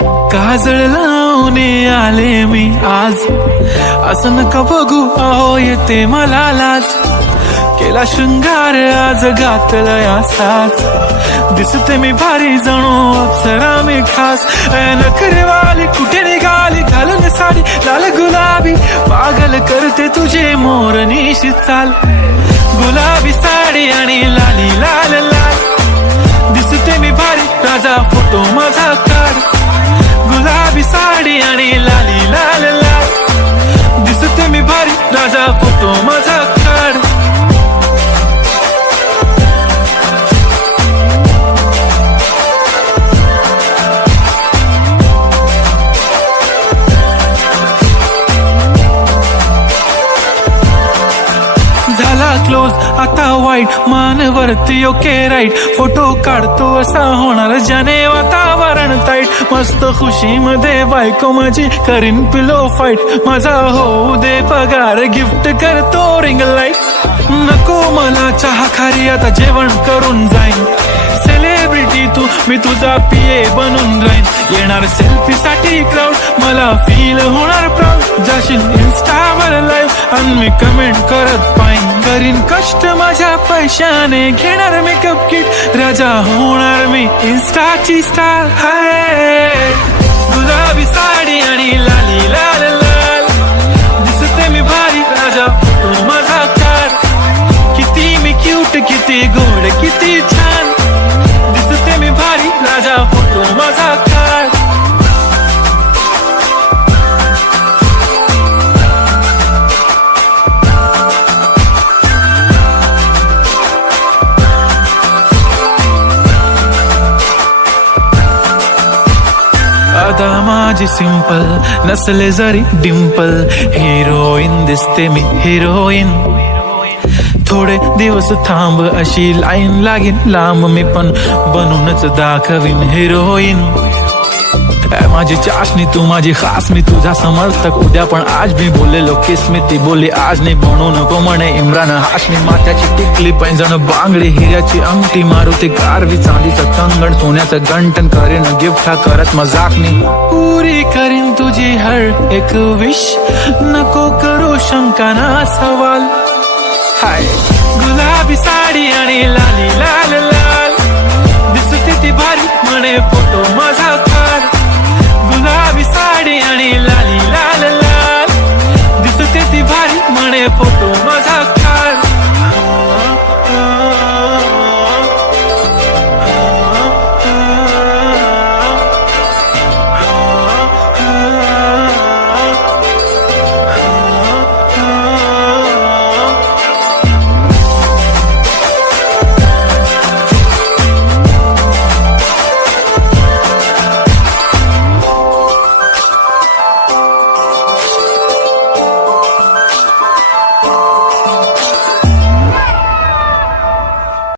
काजळ लावून आले मी आज, असं नका बघू अहो येते मला लाज. केला शृंगार आज घातलाय असाच, दिसते मी भारी जणू अप्सरा मी खास. नखरेवाली कुठे निघाली घालून साडी लाल गुलाबी, पागल करते तुझे मोरनीशी चाल. गुलाबी साडी आणि लाली लाल लाल, दिसते मी भारी राजा फोटो माझा काढ. गुलाबी साडी आणि लाली लाल लाल, दिसते मी भारी राजा फोटो माझा काढ. झाला क्लोज आता वाईट, मानवरती ओके राईट. फोटो काढतो असा होणार ज्याने वातावरण ताईट. मस्त खुशीमध्ये बायको माझी करीन पिलो फाईट. माझा होऊ दे पगार गिफ्ट करतो रिंग लाईट. नको मला चहा खारी आता जेवण करून जाईन. सेलिब्रिटी तू मी तुझा पिये बनून राहीन. येणार सेल्फी साठी क्राऊड मला फील होणार प्राऊड. जाशील इन्स्टावर लाईव्ह आणि मी कमेंट करत पाईन. करीन कष्ट माझ्या पैशाने घेणार मेकअप किट. राजा होणार मी इन्स्टाची स्टार. हाय गुलाबी साडी आणि लाली लाल लाल, दिसते मी भारी राजा फोटो माझा काढ. किती मी क्यूट किती गोड किती छान, दिसते मी भारी राजा फोटो माझा काढ. आता माझी सिंपल नसले जरी डिंपल, हिरोईन दिसते मी हिरोईन. थोडे दिवस थांब अशी लाईन लागेल लांब, मी पण बनूनच दाखवीन हिरोईन. माझी चाशनी तू माझी खास, मी तुझा समर्थक उद्या पण आज मी बोललेलो किस मी ती बोली आज नाही. बनू नको म्हणे इम्रान हाशमी. माथ्याची टिकली पैंजण बांगडी हिऱ्याची अंगठी, मारुती कारवी चांदीचं कंगण सोन्याचं गंटन. करीन गिफ्ट हा करत मजाकनी, पुरी करीन तुझी हर एक विश. नको करू शंका ना सवाल. हाय गुलाबी साडी आणि लाली लाल लाल, दिसते ती भारी म्हणे फोटो माझा.